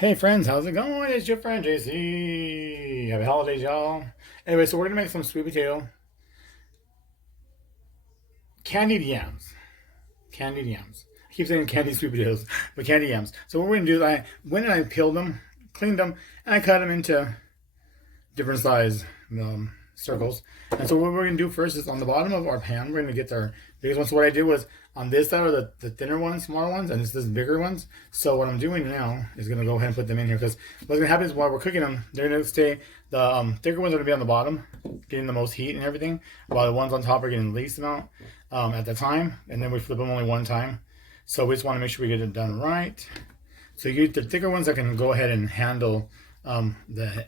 Hey friends, how's it going? It's your friend JC. Happy holidays, y'all. Anyway, so we're gonna make some sweet potato candied yams. Candied yams. I keep saying candied sweet potatoes, but candied yams. So what we're gonna do is I went and I peeled them, cleaned them, and I cut them into different size circles. And so what we're gonna do first is on the bottom of our pan, we're gonna get our biggest ones. So what I did was on this side are the thinner ones, smaller ones, and this is bigger ones. So what I'm doing now is gonna go ahead and put them in here because what's gonna happen is while we're cooking them, they're gonna stay. The thicker ones are gonna be on the bottom, getting the most heat and everything, while the ones on top are getting the least amount at the time. And then we flip them only one time. So we just want to make sure we get it done right. So you get the thicker ones that can go ahead and handle the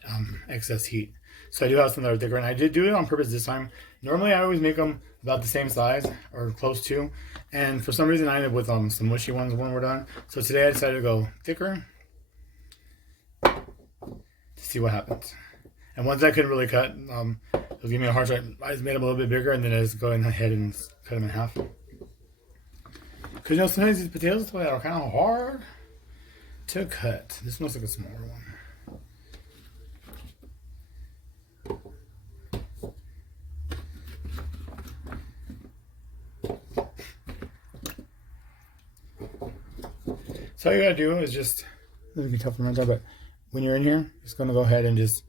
excess heat. So I do have some that are thicker, and I did do it on purpose this time. Normally, I always make them about the same size or close to, and for some reason, I ended up with some mushy ones when we're done. So today, I decided to go thicker to see what happens. And ones I couldn't really cut, it'll give me a hard time. I just made them a little bit bigger, and then I just go ahead and cut them in half. Because sometimes these potatoes are kind of hard to cut. This one looks like a smaller one. So all you gotta do is just, you can tell from right there, but when you're in here, just gonna go ahead and just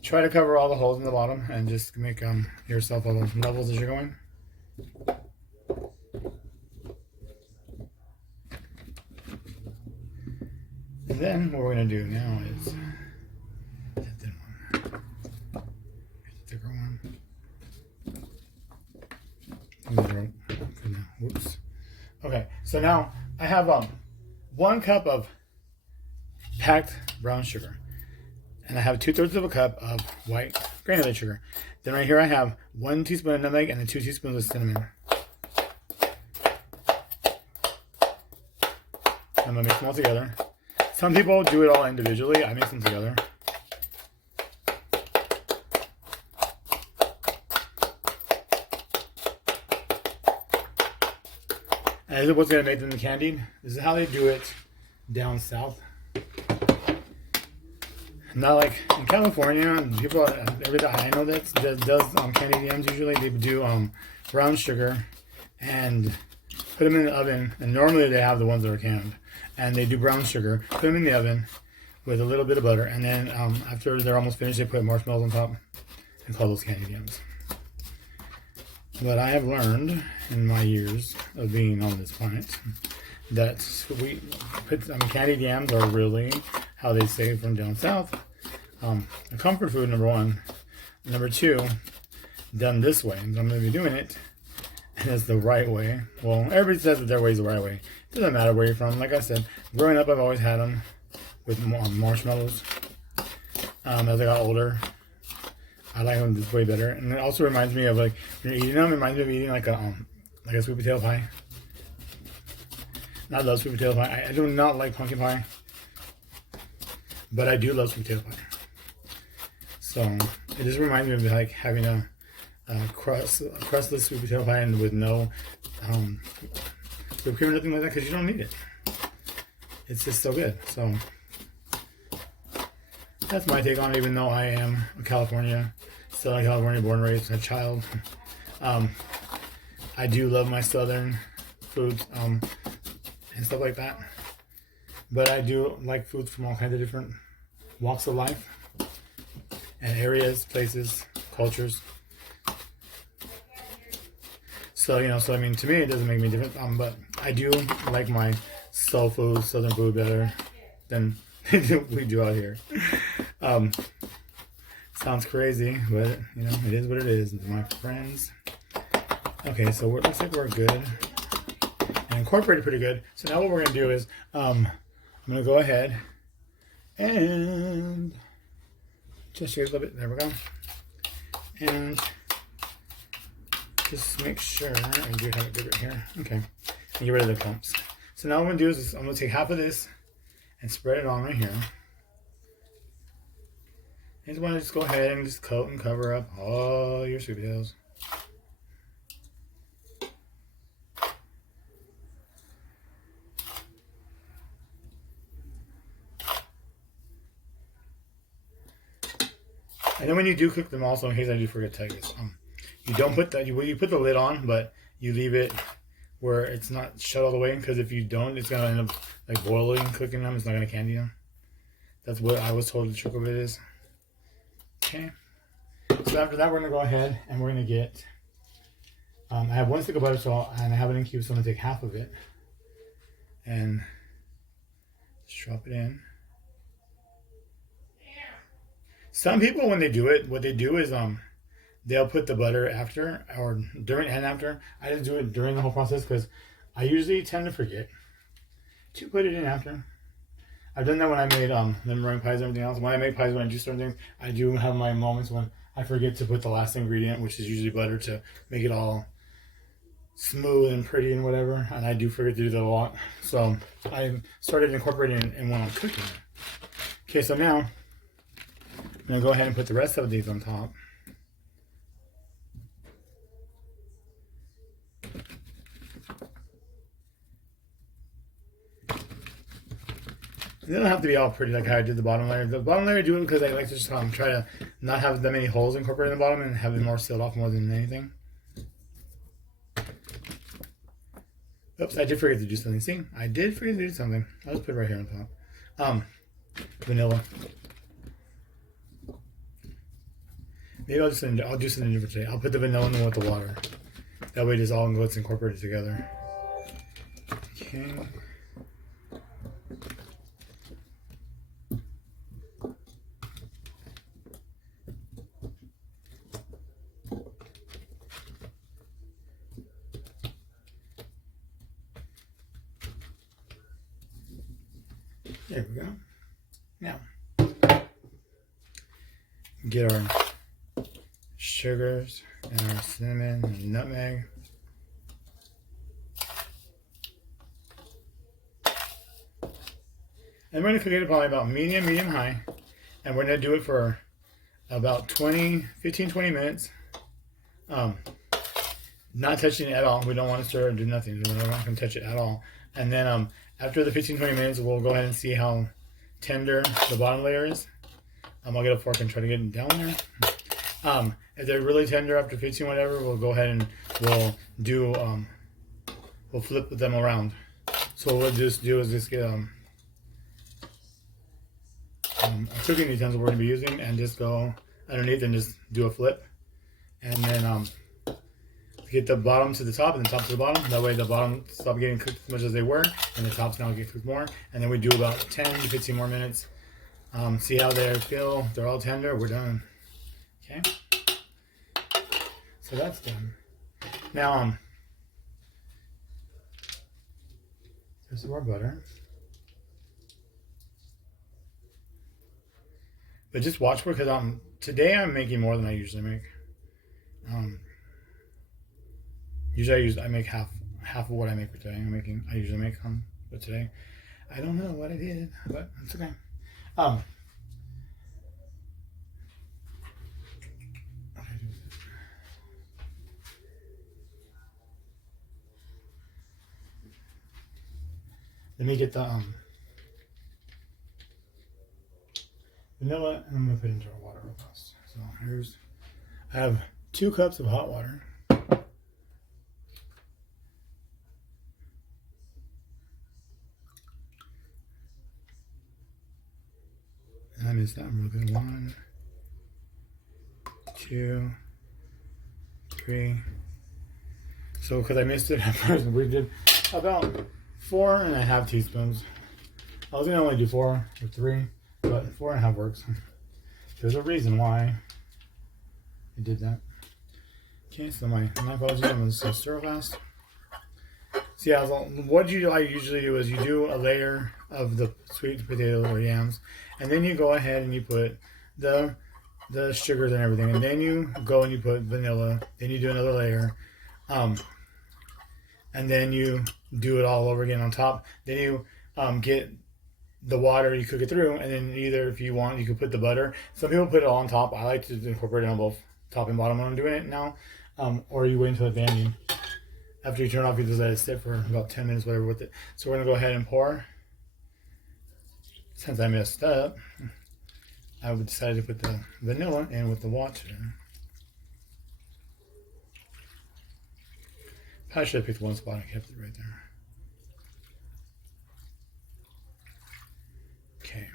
try to cover all the holes in the bottom and just make yourself all those levels as you're going. And then what we're gonna do now is the thin one, the thicker one. Whoops. Okay, so now I have 1 cup of packed brown sugar, and I have 2/3 of a cup of white granulated sugar. Then right here I have 1 teaspoon of nutmeg and then 2 teaspoons of cinnamon. I'm gonna mix them all together. Some people do it all individually. I mix them together. And this is what's gonna make them candied. This is how they do it down south. Not like in California, people, everybody I know that does candied yams usually, they do brown sugar and put them in the oven. And normally they have the ones that are canned. And they do brown sugar, put them in the oven with a little bit of butter. And then after they're almost finished, they put marshmallows on top and call those candied yams. But I have learned in my years of being on this planet that candied yams are really how they say from down south. A comfort food, number 1. Number 2, done this way. And I'm going to be doing it, and it's the right way. Well, everybody says that their way is the right way. It doesn't matter where you're from. Like I said, growing up, I've always had them with marshmallows. As I got older, I like them this way better. And it also reminds me of, like, when you're eating them, it reminds me of eating like a sweet potato pie. I love sweet potato pie. I do not like pumpkin pie, but I do love sweet potato pie. So it just reminds me of like having a crustless sweet potato pie and with no whipped cream or nothing like that, because you don't need it. It's just so good. So that's my take on it, even though I am a still a California born and raised, a child. I do love my southern foods and stuff like that. But I do like foods from all kinds of different walks of life and areas, places, cultures. So, I mean, to me, it doesn't make me different. But I do like my soul food, southern food better than we do out here. Sounds crazy, but, it is what it is, my friends. Okay, so it looks like we're good and incorporated pretty good. So now what we're going to do is I'm going to go ahead and just shake a little bit. There we go. And just make sure I do have it good right here. Okay. And get rid of the clumps. So now what I'm going to do is I'm going to take half of this and spread it on right here. I just want to go ahead and just coat and cover up all your sweet potatoes. And then when you do cook them, also in case I do forget to tell you this, you don't put that. You put the lid on, but you leave it where it's not shut all the way. Because if you don't, it's gonna end up like boiling, cooking them. It's not gonna candy them. That's what I was told the trick of it is. Okay. So after that, we're gonna go ahead and we're gonna get. I have 1 stick of butter, and I have it in cubes, so I'm gonna take half of it and just drop it in. Some people, when they do it, what they do is they'll put the butter after or during and after. I just do it during the whole process because I usually tend to forget to put it in after. I've done that when I made the meringue pies and everything else. When I make pies, when I do certain things, I do have my moments when I forget to put the last ingredient, which is usually butter, to make it all smooth and pretty and whatever. And I do forget to do that a lot. So I started incorporating it in when I'm cooking it. Okay, so now I'm going to go ahead and put the rest of these on top. They don't have to be all pretty like how I did the bottom layer. The bottom layer I do it because I like to just try to not have that many holes incorporated in the bottom and have it more sealed off more than anything. Oops, I did forget to do something. See, I did forget to do something. I'll just put it right here on top. Vanilla. Maybe I'll do something different today. I'll put the vanilla in with the water. That way it just all gets incorporated together. Okay. There we go. Now, get our sugars and our cinnamon and nutmeg. And we're going to cook it probably about medium high. And we're going to do it for about 15, 20 minutes. Not touching it at all. We don't want to stir or do nothing. We're not going to touch it at all. And then after the 15, 20 minutes, we'll go ahead and see how tender the bottom layer is. I'll get a fork and try to get it down there. If they're really tender after 15, whatever, we'll go ahead and we'll flip them around. So what we'll just do is just get a cooking utensil we're going to be using and just go underneath and just do a flip. And then get the bottom to the top and the top to the bottom. That way the bottom stop getting cooked as much as they were and the tops now get cooked more. And then we do about 10 to 15 more minutes. See how they feel. They're all tender. We're done. Okay. So that's done. Now, there's some more butter. But just watch for, because today I'm making more than I usually make. Usually I make half of what I make for today. I usually make but today I don't know what I did, but it's okay. Let me get the vanilla, and I'm gonna put it into our water real fast. So I have 2 cups of hot water. And I missed that one real good. 1, 2, 3. So because I missed it at first, we did about 4.5 teaspoons. I was gonna only do 4 or 3, but 4.5 works. There's a reason why I did that. Okay, so my apologies, I'm gonna stir fast. So yeah, what I usually do is you do a layer of the sweet potato or yams, and then you go ahead and you put the sugars and everything, and then you go and you put vanilla, then you do another layer, and then you do it all over again on top. Then you get the water, you cook it through, and then either if you want, you could put the butter. Some people put it all on top. I like to incorporate it on both top and bottom when I'm doing it now, or you wait until it's ending. After you turn it off, you just let it sit for about 10 minutes, whatever, with it. So we're gonna go ahead and pour. Since I messed up, I decided to put the vanilla in with the water. I should have picked one spot and kept it right there. Okay.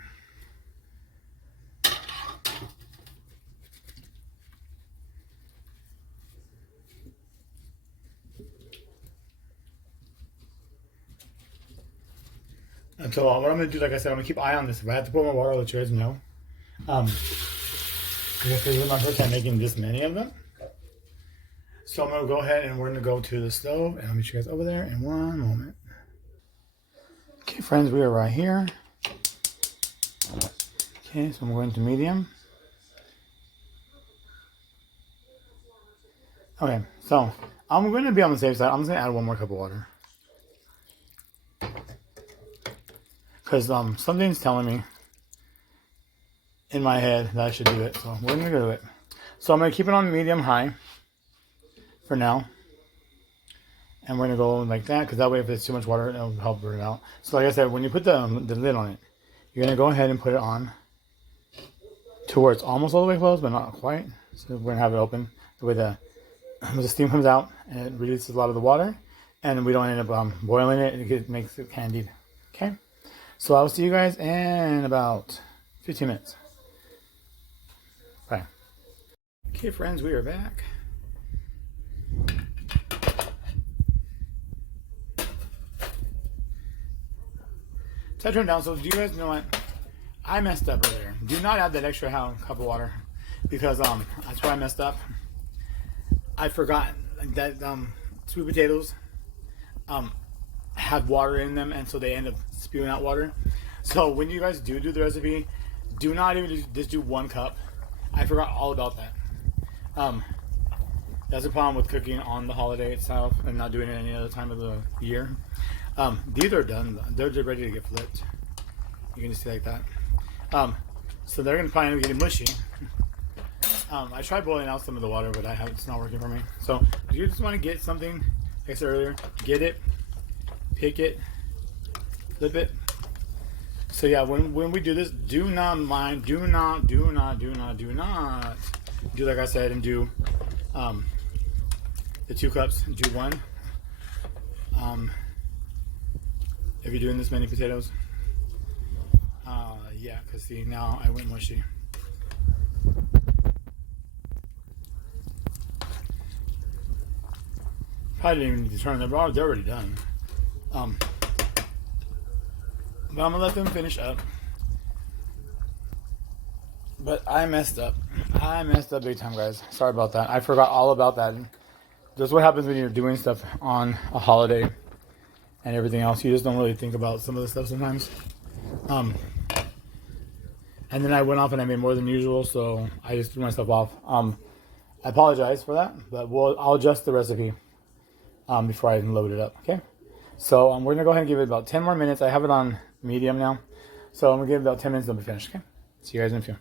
And so what I'm going to do, like I said, I'm going to keep eye on this. If I have to put more water, I'll let you guys know. Because this is my first time making this many of them. So I'm going to go ahead and we're going to go to the stove. And I'll meet you guys over there in one moment. Okay, friends, we are right here. Okay, so I'm going to medium. Okay, so I'm going to be on the safe side. I'm just going to add one more cup of water. Because something's telling me in my head that I should do it. So we're going to do it. So I'm going to keep it on medium high for now. And we're going to go like that, because that way if there's too much water, it'll help burn it out. So like I said, when you put the lid on it, you're going to go ahead and put it on to where it's almost all the way closed, but not quite. So we're going to have it open the way the steam comes out and it releases a lot of the water. And we don't end up boiling it. It makes it candied. Okay? So I'll see you guys in about 15 minutes. Bye. Okay, friends, we are back. So I turned down. So do you guys know what? I messed up earlier. Do not add that extra cup of water, because that's where I messed up. I forgot that sweet potatoes have water in them, and so they end up spewing out water. So when you guys do the recipe, do not even just do 1 cup. I forgot all about that. That's a problem with cooking on the holiday itself and not doing it any other time of the year. These are done. They're ready to get flipped. You can just see like that. So they're gonna probably get mushy. I tried boiling out some of the water, but it's not working for me. So if you just want to get something, like I said earlier, get it, pick it, flip it. So yeah, when we do this, do not do like I said and do the 2 cups. Do 1. If you're doing this many potatoes, yeah, because see, now I went mushy. Probably didn't even need to turn them. They're already done. But I'm gonna let them finish up. But I messed up. I messed up big time, guys. Sorry about that. I forgot all about that. That's what happens when you're doing stuff on a holiday and everything else. You just don't really think about some of the stuff sometimes. And then I went off and I made more than usual, so I just threw myself off. I apologize for that, but I'll adjust the recipe before I load it up, okay? So we're going to go ahead and give it about 10 more minutes. I have it on medium now, so I'm going to give it about 10 minutes and it'll be finished, okay? See you guys in a few.